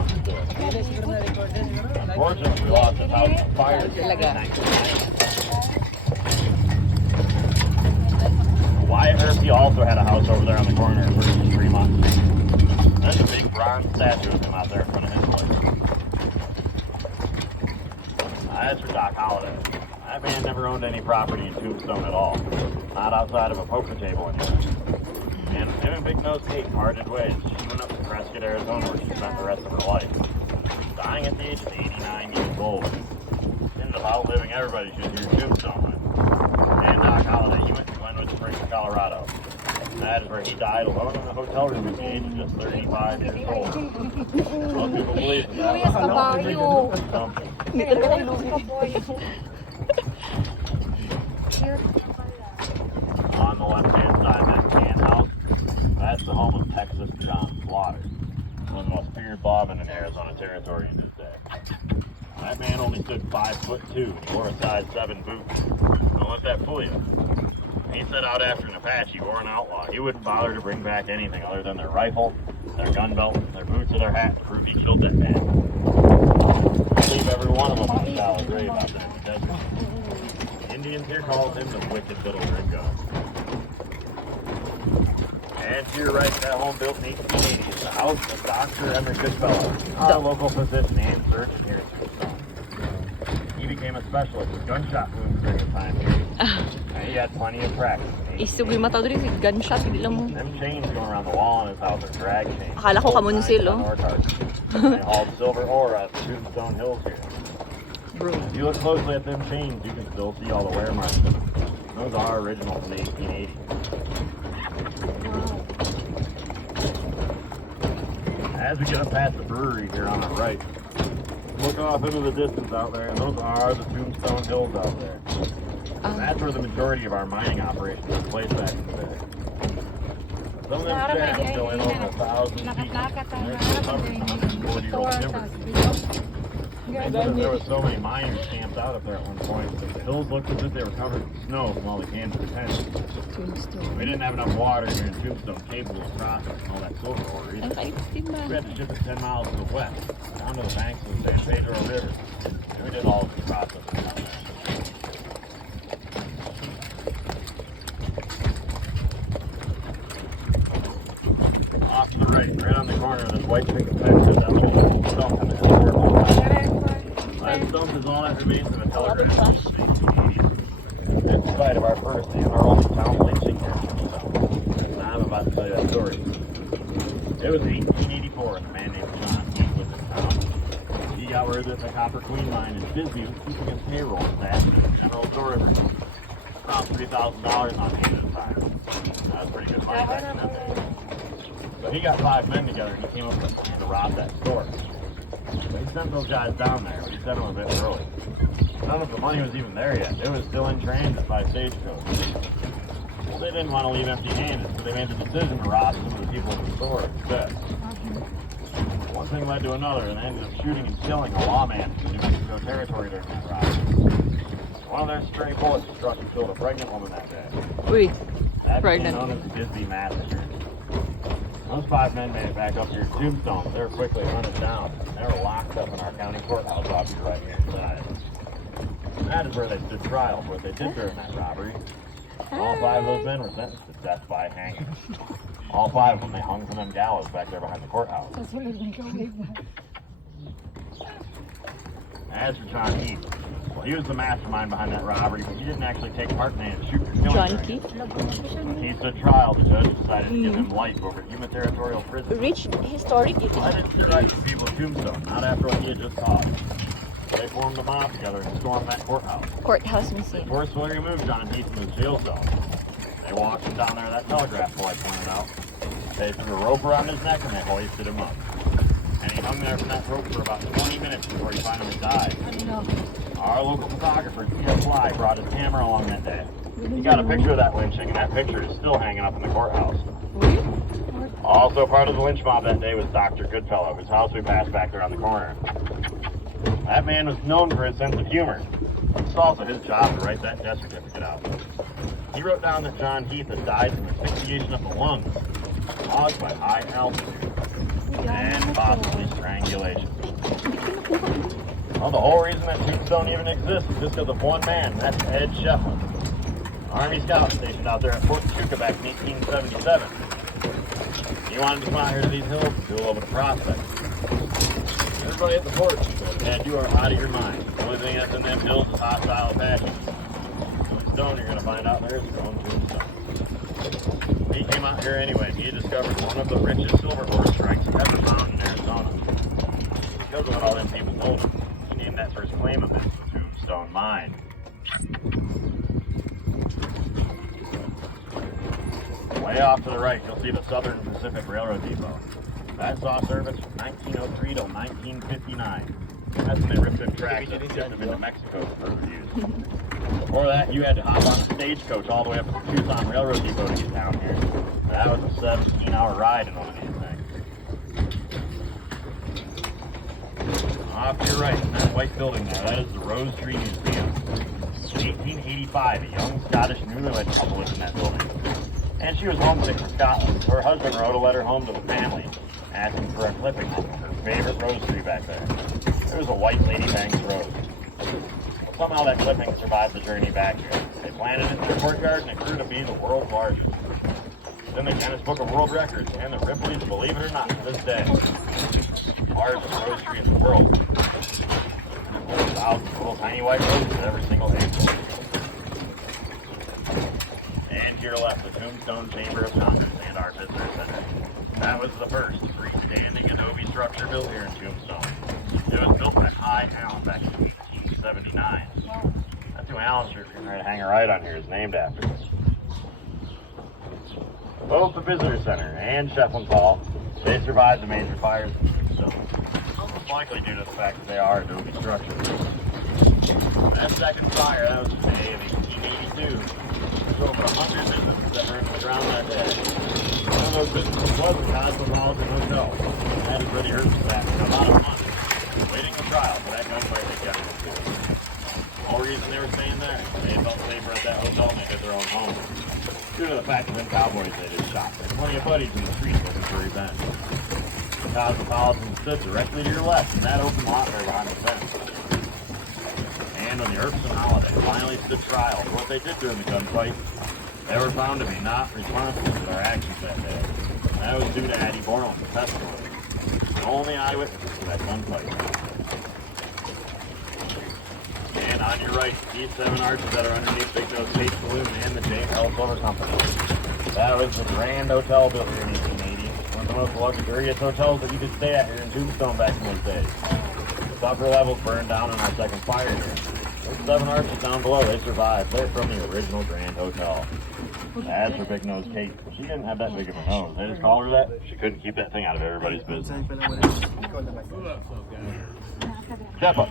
ones to do it. Unfortunately, we lost his house to fire. Wyatt Earp also had a house over there on the corner of First and Fremont. There's a big bronze statue of him out there in front of his place. That's for Doc Holliday. That man never owned any property in Tombstone at all. Not outside of a poker table anyway. And him and Big Nose Kate parted ways. She went up to Prescott, Arizona, where she spent the rest of her life. Dying at the age of 89 years old. Ended up outliving everybody she was here in Tombstone with. And Doc Holliday, he went to Glenwood Springs, Colorado. That is where he died alone in a hotel room at the age of just 35 years old. Most people believe that. On the left-hand side, that can house, that's the home of Texas John Slaughter, one of the most feared lawmen in Arizona Territory in this day. That man only stood 5'2" and he wore a size 7 boot. Don't let that fool you. He set out after an Apache or an outlaw. He wouldn't bother to bring back anything other than their rifle, their gun belt, their boots, or their hat to prove he killed that man. He'd leave every one of them on a shallow grave out there in the desert. The Indians here called him the Wicked Little Gringo. And to your right, that home built in 1880 is the house of Dr. Emmett Goodfellow, our local physician and surgeon here in Tombstone. He became a specialist with gunshot wounds during his time here. And he had plenty of practice. Isog yung mata doon, gunshot, bigla mo. Them chains going around the wall in his house are drag chains. Akala ko kamunsil, oh. They hauled silver ore out of the Tombstone Hills here. Bro. If you look closely at them chains, you can still see all the wear marks in them. Those are original from the 1880s. As we get up past the brewery here on the right, look off into the distance out there, and those are the Tombstone Hills out there. And that's where the majority of our mining operations took place back in the day. Some of them shafts go in over 1,000 feet, and they're still covered in 140-year-old timber. And there were so many miners camped out up there at one point that the hills looked as if they were covered in snow from all the cans of tents. We didn't have enough water here in Tombstone capable of processing all that silver ore either. We had to ship it 10 miles to the west, down to the banks of the San Pedro River. And we did all of the processing out there. Off to the right on the corner of this white picket fence, is that little stump in the hill. That stump is all that remains of a telegraph station in the 1880s. It's the site of our first and our only town lynching here in Tombstone. And I'm about to tell you that story. It was 1884, and a man named John Heath was in town. He got word that the Copper Queen mine in Bisbee was keeping his payroll staff in general storage room. Around $3,000 on hand at the time. That was pretty good money back in that day. So he got 5 men together and he came up with a plan to rob that store. So he sent those guys down there, but he sent them a bit early. None of the money was even there yet. It was still in transit by stagecoach. Well, they didn't want to leave empty-handed, so they made the decision to rob some of the people in the store instead. One thing led to another, and they ended up shooting and killing a lawman from New Mexico Territory during that robbery. One of their stray bullets struck and killed a pregnant woman that day. Uy, That became pregnant. known as the Bisbee Massacre. Those 5 men made it back up here in Tombstone, but they were quickly hunted down. They were locked up in our county courthouse office right here inside. And that is where they stood trial for what they did during that robbery. All 5 of those men were sentenced to death by hanging. All 5 of them, they hung from them gallows back there behind the courthouse. As for John Heath, well, he was the mastermind behind that robbery, but he didn't actually take part in any of the shooting or killing. John during Keith? it. When he stood trial, the judge decided to give him life over Yuma Territorial Prison. Rich, historic. Why didn't he right the people of Tombstone, not after what he had just caused? They formed a mob together and stormed that courthouse. Courthouse Museum. Forcefully removed John Heath from his jail cell. They walked him down there to that telegraph pole I pointed out. They threw a rope around his neck and they hoisted him up. And he hung there from that rope for about 20 minutes before he finally died. Our local photographer, T.S. Fly, brought his camera along that day. He got a picture of that lynching, and that picture is still hanging up in the courthouse. Also part of the lynch mob that day was Dr. Goodfellow, whose house we passed back there on the corner. That man was known for his sense of humor. It's also his job to write that death certificate out. He wrote down that John Heath had died from asphyxiation of the lungs, caused by high altitude, and possibly strangulation. regulation. Well, the whole reason that Tombstone even exists is just because of one man, and that's Ed Shefflin. Army scout stationed out there at Fort Chuka back in 1877. He wanted to come out here to these hills and do a little bit of prospecting. Everybody at the fort said, Ed, you are out of your mind. The only thing that's in them hills is hostile Apaches. Tombstone, you're going to find out there's his own tombstone. He came out here anyway. He had discovered one of the richest silver ore strikes ever found in Arizona. Because of what all them people told him, he named that first claim of it the Tombstone Mine. Way off to the right, you'll see the Southern Pacific Railroad Depot. That saw service from 1903 till 1959. That's when they ripped them tracks and shipped them into Mexico for further use. Before that, you had to hop on a stagecoach all the way up to the Tucson Railroad Depot to get down here. That was a 17-hour ride in one of these things. Off to your right, that white building there, that is the Rose Tree Museum. In 1885, a young Scottish newlywed couple lived in that building. And she was homesick for Scotland, so her husband wrote a letter home to the family, asking for a clipping of her favorite rose tree back there. It was a white Lady Banks rose. Well, somehow that clipping survived the journey back here. They planted it in their courtyard and it grew to be the world's largest. It's in the Guinness Book of World Records, and the Ripleys, believe it or not, to this day, largest rose tree in the world. And it holds thousands of little tiny white roses every single April. And to your left, the Tombstone Chamber of Commerce and our visitor center. That was the first freestanding adobe structure built here in Tombstone. It was built by High Allen back in 1879. That's who Allen Street, if you're trying to hang a right on here, is named after. Both the visitor center and Shefflin's Hall, they survived the major fires in Tombstone. Most likely due to the fact that they are adobe structures. That second fire, that was in May of 1882. There's over 100 businesses that burned to the ground that day. One of those businesses was the Cosmopolitan Hotel. That has already heard from that for about a month, waiting for trial for that gunfight they got into. The whole reason they were staying there, they felt safer at that hotel than they did their own home. Due to the fact that them cowboys they just shot. There's plenty of buddies in the streets looking for revenge. The Cosmopolitan stood directly to your left in that open lot there behind the fence. And when the Erbsen holiday finally stood trial for what they did during the gunfight, they were found to be not responsible for their actions that day. That was due to Addie Borland, the pestilence, the only eyewitness to that gunfight. And on your right, these 7 arches that are underneath Big Nose State Saloon and the J. L. Silver Company. That was the Grand Hotel built here in 1880. One of the most luxurious hotels that you could stay at here in Tombstone back in those days. The upper levels burned down on our second fire here. Those 7 arches down below, they survived. They're from the original Grand Hotel. As for Big Nose Kate, she didn't have that big of a nose. They just called her that. She couldn't keep that thing out of everybody's business. Step up.